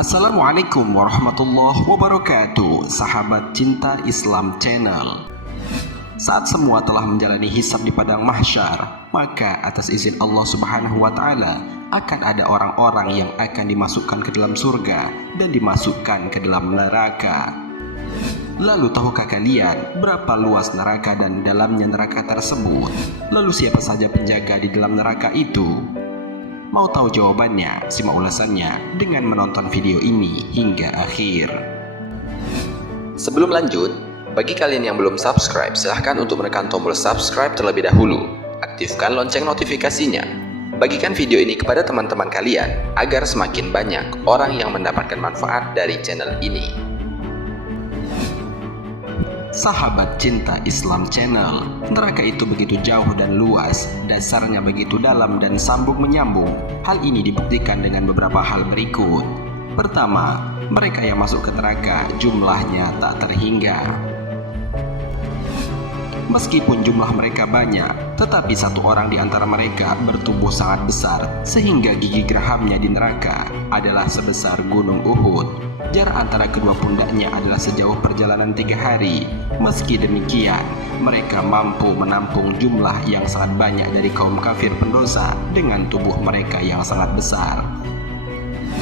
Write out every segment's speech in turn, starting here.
Assalamualaikum warahmatullahi wabarakatuh, sahabat cinta Islam Channel. Saat semua telah menjalani hisab di padang mahsyar, maka atas izin Allah Subhanahu wa Ta'ala akan ada orang-orang yang akan dimasukkan ke dalam surga dan dimasukkan ke dalam neraka. Lalu tahukah kalian berapa luas neraka dan dalamnya neraka tersebut? Lalu siapa saja penjaga di dalam neraka itu? Mau tahu jawabannya? Simak ulasannya dengan menonton video ini hingga akhir. Sebelum lanjut, bagi kalian yang belum subscribe, silahkan untuk menekan tombol subscribe terlebih dahulu. Aktifkan lonceng notifikasinya. Bagikan video ini kepada teman-teman kalian agar semakin banyak orang yang mendapatkan manfaat dari channel ini. Sahabat cinta Islam Channel, neraka itu begitu jauh dan luas, dasarnya begitu dalam dan sambung menyambung. Hal ini dibuktikan dengan beberapa hal berikut. Pertama, mereka yang masuk ke neraka jumlahnya tak terhingga. Meskipun jumlah mereka banyak, tetapi satu orang di antara mereka bertubuh sangat besar sehingga gigi gerahamnya di neraka adalah sebesar gunung Uhud. Jarak antara kedua pundaknya adalah sejauh perjalanan 3 hari. Meski demikian, mereka mampu menampung jumlah yang sangat banyak dari kaum kafir pendosa dengan tubuh mereka yang sangat besar.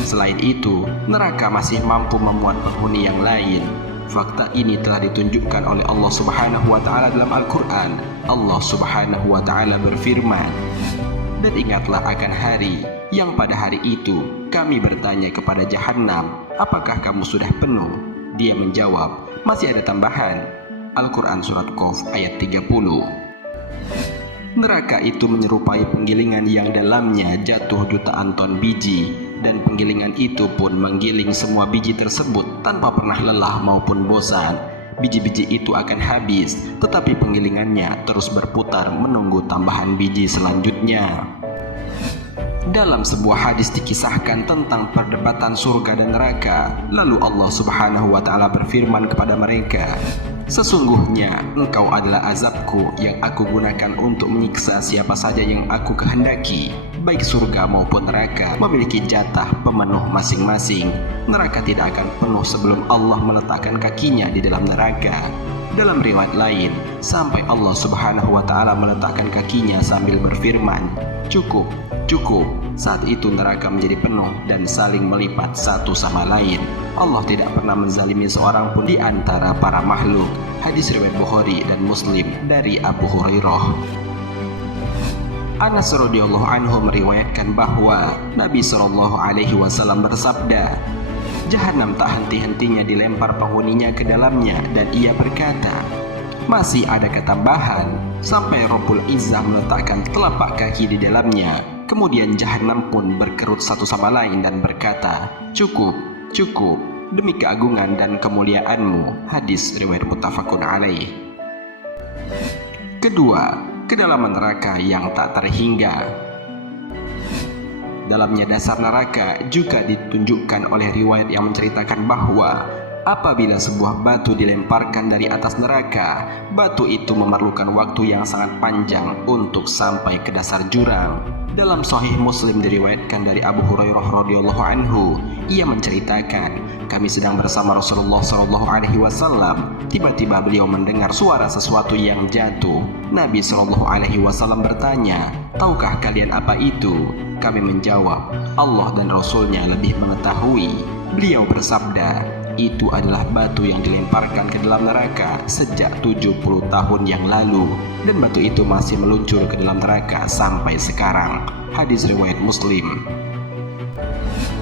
Selain itu, neraka masih mampu memuat penghuni yang lain. Fakta ini telah ditunjukkan oleh Allah Subhanahu wa Ta'ala dalam Al-Quran. Allah Subhanahu wa Ta'ala berfirman, "Dan ingatlah akan hari yang pada hari itu kami bertanya kepada Jahannam, apakah kamu sudah penuh?" Dia menjawab, "Masih ada tambahan." Al-Quran Surat Qaf ayat 30. Neraka itu menyerupai penggilingan yang dalamnya jatuh jutaan ton biji, dan penggilingan itu pun menggiling semua biji tersebut tanpa pernah lelah maupun bosan. Biji-biji itu akan habis, tetapi penggilingannya terus berputar menunggu tambahan biji selanjutnya. Dalam sebuah hadis dikisahkan tentang perdebatan surga dan neraka. Lalu Allah Subhanahu wa Ta'ala berfirman kepada mereka, "Sesungguhnya engkau adalah azabku yang aku gunakan untuk menyiksa siapa saja yang aku kehendaki. Baik surga maupun neraka memiliki jatah pemenuh masing-masing. Neraka tidak akan penuh sebelum Allah meletakkan kakinya di dalam neraka." Dalam riwayat lain, sampai Allah Subhanahu wa Ta'ala meletakkan kakinya sambil berfirman, "Cukup, cukup." Saat itu neraka menjadi penuh dan saling melipat satu sama lain. Allah tidak pernah menzalimi seorang pun di antara para makhluk. Hadis riwayat Bukhari dan Muslim dari Abu Hurairah. Anas radhiyallahu anhu meriwayatkan bahwa Nabi SAW bersabda, "Jahannam tak henti-hentinya dilempar penghuninya ke dalamnya, dan ia berkata, 'Masih ada tambahan,' sampai Rabbul Izzah meletakkan telapak kaki di dalamnya. Kemudian Jahannam pun berkerut satu sama lain dan berkata, 'Cukup, cukup, demi keagungan dan kemuliaanmu.'" Hadis riwayat muttafaqun alaih. Kedua, kedalaman neraka yang tak terhingga. Dalamnya dasar neraka juga ditunjukkan oleh riwayat yang menceritakan bahwa apabila sebuah batu dilemparkan dari atas neraka, batu itu memerlukan waktu yang sangat panjang untuk sampai ke dasar jurang. Dalam Sahih Muslim diriwayatkan dari Abu Hurairah radhiyallahu anhu, ia menceritakan, "Kami sedang bersama Rasulullah SAW. Tiba-tiba beliau mendengar suara sesuatu yang jatuh. Nabi SAW bertanya, 'Tahukah kalian apa itu?' Kami menjawab, 'Allah dan Rasulnya lebih mengetahui.' Beliau bersabda, 'Itu adalah batu yang dilemparkan ke dalam neraka sejak 70 tahun yang lalu, dan batu itu masih meluncur ke dalam neraka sampai sekarang.'" Hadis riwayat Muslim.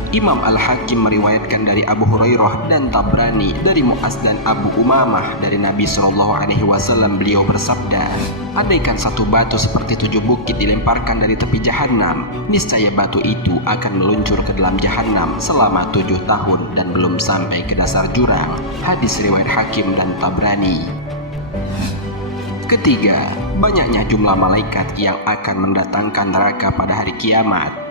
Imam Al-Hakim meriwayatkan dari Abu Hurairah dan Tabrani dari Mu'az dan Abu Umamah dari Nabi SAW. Beliau bersabda, "Andaikan satu batu seperti 7 bukit dilemparkan dari tepi Jahannam, niscaya batu itu akan meluncur ke dalam Jahannam selama 7 tahun dan belum sampai ke dasar jurang." Hadis riwayat Hakim dan Tabrani. Ketiga, banyaknya jumlah malaikat yang akan mendatangkan neraka pada hari kiamat.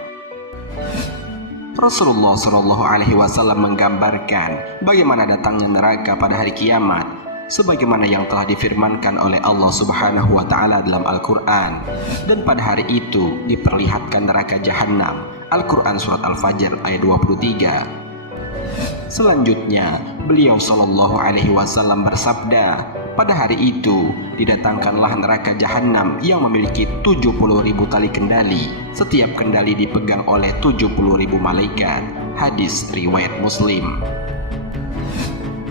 Rasulullah SAW menggambarkan bagaimana datangnya neraka pada hari kiamat, sebagaimana yang telah difirmankan oleh Allah Subhanahu wa Ta'ala dalam Al-Quran. Dan pada hari itu diperlihatkan neraka Jahannam Al-Quran Surat Al-Fajr ayat 23. Selanjutnya, beliau Shallallahu Alaihi Wasallam bersabda, pada hari itu didatangkanlah neraka jahanam yang memiliki 70.000 tali kendali. Setiap kendali dipegang oleh 70.000 malaikat. Hadis riwayat Muslim.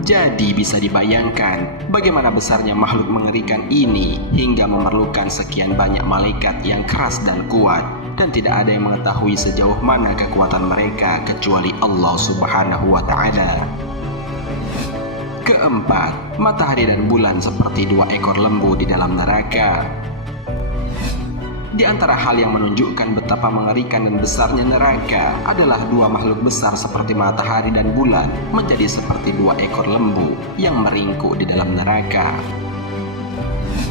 Jadi bisa dibayangkan bagaimana besarnya makhluk mengerikan ini hingga memerlukan sekian banyak malaikat yang keras dan kuat, dan tidak ada yang mengetahui sejauh mana kekuatan mereka kecuali Allah Subhanahu wa Ta'ala. Keempat, matahari dan bulan seperti dua ekor lembu di dalam neraka. Di antara hal yang menunjukkan betapa mengerikan dan besarnya neraka adalah dua makhluk besar seperti matahari dan bulan menjadi seperti dua ekor lembu yang meringkuk di dalam neraka.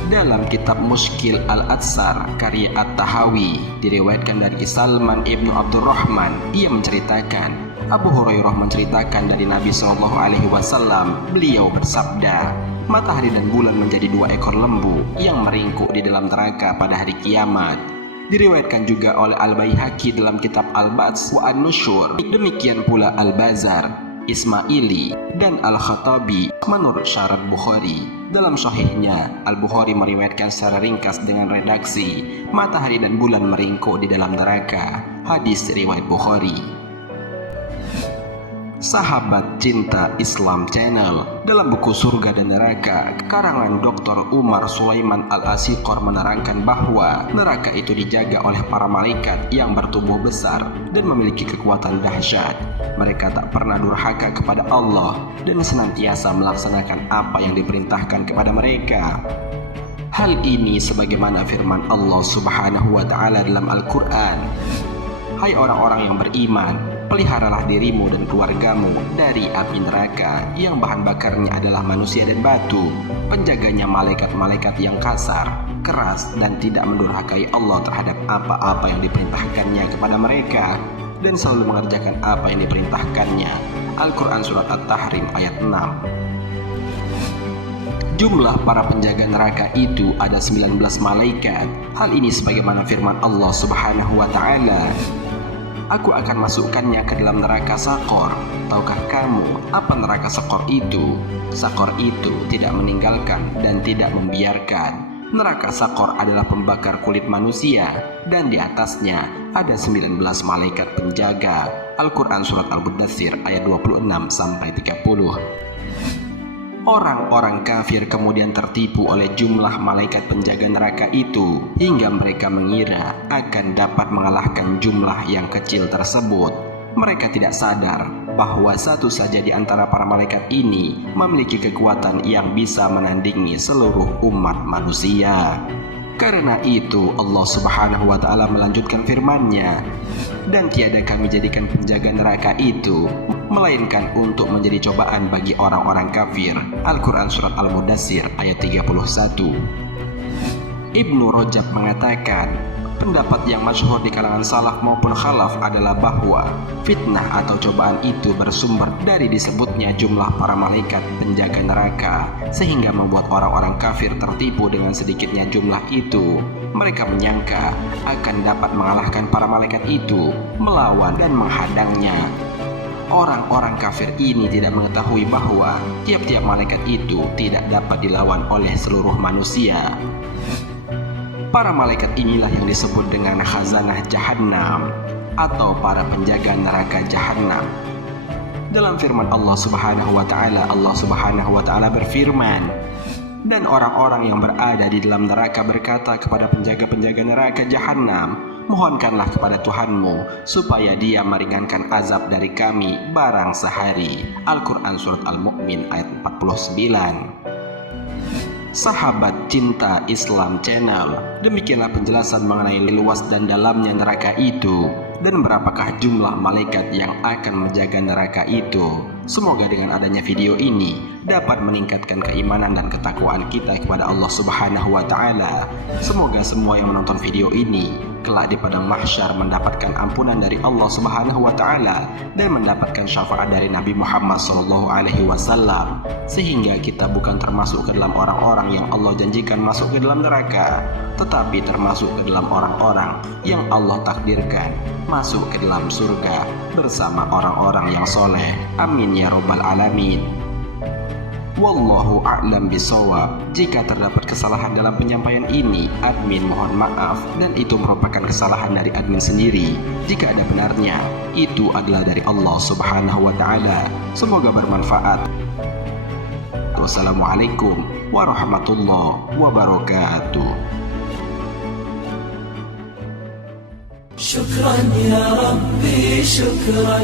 Dalam kitab Mushkil Al-Atsar karya At-Tahawi diriwayatkan dari Salman ibnu Abdurrahman, ia menceritakan Abu Hurairah menceritakan dari Nabi SAW, beliau bersabda, matahari dan bulan menjadi dua ekor lembu yang meringkuk di dalam neraka pada hari kiamat. Diriwayatkan juga oleh Al-Baihaqi dalam kitab Al-Bats wa An-Nusyur, demikian pula Al-Bazar, Ismaili, dan Al-Khattabi menurut syarat Bukhari. Dalam sahihnya, Al-Bukhari meriwayatkan secara ringkas dengan redaksi, matahari dan bulan meringkuk di dalam neraka. Hadis riwayat Bukhari. Sahabat Cinta Islam Channel, dalam buku Surga dan Neraka karangan Dr. Umar Sulaiman Al-Asiqor menerangkan bahwa neraka itu dijaga oleh para malaikat yang bertubuh besar dan memiliki kekuatan dahsyat. Mereka tak pernah durhaka kepada Allah dan senantiasa melaksanakan apa yang diperintahkan kepada mereka. Hal ini sebagaimana firman Allah Subhanahu wa Ta'ala dalam Al-Quran, hai orang-orang yang beriman, peliharalah dirimu dan keluargamu dari api neraka yang bahan bakarnya adalah manusia dan batu, penjaganya malaikat-malaikat yang kasar, keras, dan tidak mendurhakai Allah terhadap apa-apa yang diperintahkannya kepada mereka, dan selalu mengerjakan apa yang diperintahkannya. Al-Quran Surat At-Tahrim ayat 6. Jumlah para penjaga neraka itu ada 19 malaikat. Hal ini sebagaimana firman Allah Subhanahu wa Ta'ala, aku akan masukkannya ke dalam neraka Sakor. Tahukah kamu apa neraka Sakor itu? Sakor itu tidak meninggalkan dan tidak membiarkan. Neraka Sakor adalah pembakar kulit manusia, dan di atasnya ada 19 malaikat penjaga. Al-Quran Surat Al-Mudaththir ayat 26-30. Orang-orang kafir kemudian tertipu oleh jumlah malaikat penjaga neraka itu hingga mereka mengira akan dapat mengalahkan jumlah yang kecil tersebut. Mereka tidak sadar bahwa satu saja di antara para malaikat ini memiliki kekuatan yang bisa menandingi seluruh umat manusia. Karena itu Allah Subhanahu wa Ta'ala melanjutkan firman-Nya, dan tiada kami jadikan penjaga neraka itu melainkan untuk menjadi cobaan bagi orang-orang kafir. Al-Quran Surat Al-Mudaththir ayat 31. Ibnu Rajab mengatakan, pendapat yang masyhur di kalangan salaf maupun khalaf adalah bahwa fitnah atau cobaan itu bersumber dari disebutnya jumlah para malaikat penjaga neraka, sehingga membuat orang-orang kafir tertipu dengan sedikitnya jumlah itu. Mereka menyangka akan dapat mengalahkan para malaikat itu, melawan dan menghadangnya. Orang-orang kafir ini tidak mengetahui bahwa tiap-tiap malaikat itu tidak dapat dilawan oleh seluruh manusia. Para malaikat inilah yang disebut dengan khazanah Jahannam atau para penjaga neraka Jahannam. Dalam firman Allah Subhanahu wa Ta'ala, Allah Subhanahu wa Ta'ala berfirman, dan orang-orang yang berada di dalam neraka berkata kepada penjaga-penjaga neraka Jahannam, mohonkanlah kepada Tuhanmu supaya Dia meringankan azab dari kami barang sehari. Al-Quran Surat Al-Mu'min ayat 49. Sahabat Cinta Islam Channel, demikianlah penjelasan mengenai luas dan dalamnya neraka itu dan berapakah jumlah malaikat yang akan menjaga neraka itu. Semoga dengan adanya video ini dapat meningkatkan keimanan dan ketakwaan kita kepada Allah Subhanahu wa Ta'ala. Semoga semua yang menonton video ini kelak di padang mahsyar mendapatkan ampunan dari Allah Subhanahu wa taala dan mendapatkan syafaat dari Nabi Muhammad sallallahu alaihi wasallam, sehingga kita bukan termasuk ke dalam orang-orang yang Allah janjikan masuk ke dalam neraka, tetapi termasuk ke dalam orang-orang yang Allah takdirkan masuk ke dalam surga bersama orang-orang yang soleh. Amin ya rabbal alamin. Wallahu a'lam bisawab. Jika terdapat kesalahan dalam penyampaian ini, admin mohon maaf, dan itu merupakan kesalahan dari admin sendiri. Jika ada benarnya, itu adalah dari Allah Subhanahu wa taala. Semoga bermanfaat. Wassalamualaikum warahmatullahi wabarakatuh. شكرا يا ربي شكرا